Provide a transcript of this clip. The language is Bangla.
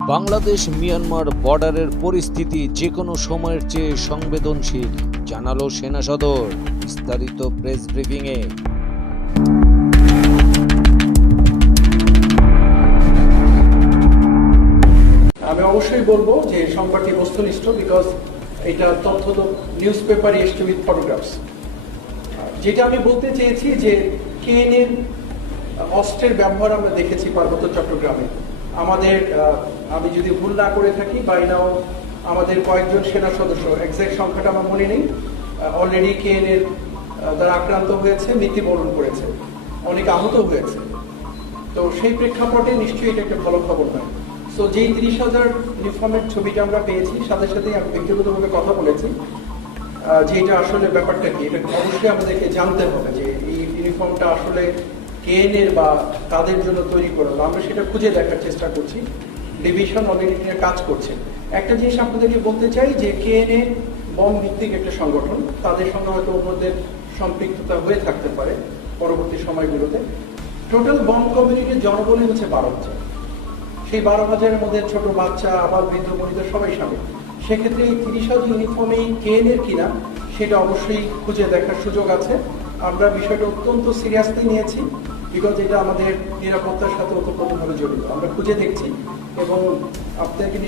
বাংলাদেশ মিয়ানমার বর্ডারের পরিস্থিতি যে কোনো সময়ের চেয়ে সংবেদনশীল, জানালো সেনা সদর, বিস্তারিত প্রেস ব্রিফিংয়ে। আমি অবশ্যই বলব যে সংবাদটি বস্তুনিষ্ঠ বিকজ এটা তথ্য তো নিউজ পেপারে এসছে উইথ ফটোগ্রাফস যেটা আমি বলতে চেয়েছি যে কেএনএর অস্ত্রের ব্যবহার আমরা দেখেছি পার্বত্য চট্টগ্রামে। আমাদের আমি যদি ভুল না করে থাকি বাই নাও আমাদের কয়েকজন সেনা সদস্য এক্সাক্ট সংখ্যাটা আমার মনে নেই অলরেডি কেএনএর দ্বারা আক্রান্ত হয়েছে, মৃত্যুবরণ করেছে, অনেক আহত হয়েছে। তো সেই প্রেক্ষাপটে নিশ্চয়ই এটা একটা ভালো খবর নয়। সো যেই তিরিশ হাজার ইউনিফর্মের ছবিটা আমরা পেয়েছি, সাথে সাথে আমি ব্যক্তিগতভাবে কথা বলেছি যে এটা আসলে ব্যাপারটা কি, এটা অবশ্যই আমাদেরকে জানতে হবে যে এই ইউনিফর্মটা আসলে কেএনএর বা তাদের জন্য তৈরি করা। আমরা সেটা খুঁজে দেখার চেষ্টা করছি। ডিভিশন অলরেডি কাজ করছে। একটা জিনিস আপনাদেরকে বলতে চাই যে, কেএনএ বম ভিত্তিক একটা সংগঠন। তাদের সঙ্গে হয়তো অন্যদের সম্পৃক্ততা হয়ে থাকতে পারে পরবর্তী সময়গুলোতে। টোটাল বম কমিউনিটির জনবলই হচ্ছে বারো হাজার। সেই বারো হাজারের মধ্যে ছোট বাচ্চা, আবার বৃদ্ধ বনিতা সবাই সামিল। সেক্ষেত্রে এই তিরিশ হাজার ইউনিফর্মেই কেএনের কিনা, সেটা অবশ্যই খুঁজে দেখার সুযোগ আছে। আমরা বিষয়টা অত্যন্ত সিরিয়াসলি নিয়েছি। বিকজ এটা আমাদের নিরাপত্তার সাথে ওতপ্রোতভাবে জড়িত। আমরা খুঁজে দেখছি এবং আপনাদেরকে